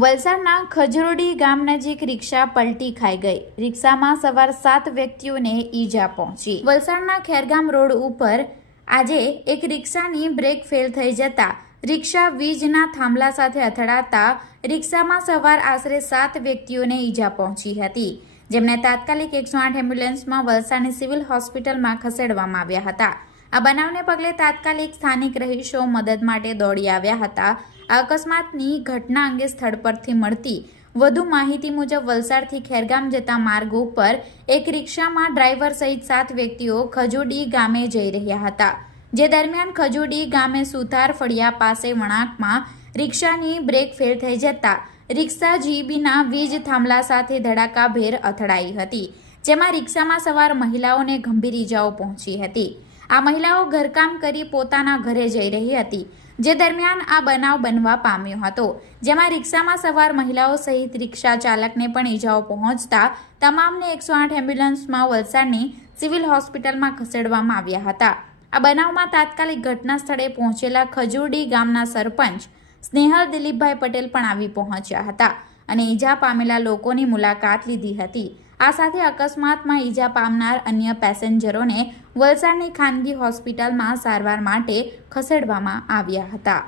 વલસાડના ખજરોડી ગામ નજીક રિક્ષા પલટી ખાઈ ગઈ. રિક્ષામાં સવાર સાત વ્યક્તિઓને ઈજા પહોંચી. વલસાડના ખેરગામ રોડ ઉપર આજે એક રિક્ષાની બ્રેક ફેલ થઈ જતા રિક્ષા વીજના થાંભલા સાથે અથડાતા રિક્ષામાં સવાર આશરે સાત વ્યક્તિઓને ઈજા પહોંચી હતી, જેમને તાત્કાલિક એકસો આઠ એમ્બ્યુલન્સમાં વલસાડની સિવિલ હોસ્પિટલમાં ખસેડવામાં આવ્યા હતા. આ બનાવને પગલે તાત્કાલિક સ્થાનિક રહીશો મદદ માટે દોડી આવ્યા હતા. આ અકસ્માતની ઘટના અંગે સ્થળ પરથી મળતી વધુ માહિતી મુજબ વલસાડથી ખેરગામ જતા માર્ગ ઉપર એક રિક્ષામાં ડ્રાઈવર સહિત સાત વ્યક્તિઓ ખજોડી ગામે જઈ રહ્યા હતા. જે દરમિયાન ખજોડી ગામે સુથાર ફળિયા પાસે વળાંકમાં રિક્ષાની બ્રેક ફેલ થઈ જતા રિક્ષા જીબીના વીજ થાંભલા સાથે ધડાકાભેર અથડાઈ હતી, જેમાં રિક્ષામાં સવાર મહિલાઓને ગંભીર ઈજાઓ પહોંચી હતી. આ મહિલાઓ ઘરકામ કરી પોતાના ઘરે જઈ રહી હતી, જે દરમિયાન આ બનાવ બનવા પામ્યો હતો, જેમાં રિક્ષામાં સવાર મહિલાઓ સહિત રિક્ષા ચાલકને પણ ઈજાઓ પહોંચતા તમામને એકસો આઠ એમ્બ્યુલન્સમાં વલસાડની સિવિલ હોસ્પિટલમાં ખસેડવામાં આવ્યા હતા. આ બનાવમાં તાત્કાલિક ઘટના સ્થળે પહોંચેલા ખજુરડી ગામના સરપંચ સ્નેહલ દિલીપભાઈ પટેલ પણ આવી પહોંચ્યા હતા અને ઈજા પામેલા લોકોની મુલાકાત લીધી હતી. આ સાથે અકસ્માતમાં ઈજા પામનાર અન્ય પેસેન્જરોને વલસાડની ખાનગી હોસ્પિટલમાં સારવાર માટે ખસેડવામાં આવ્યા હતા.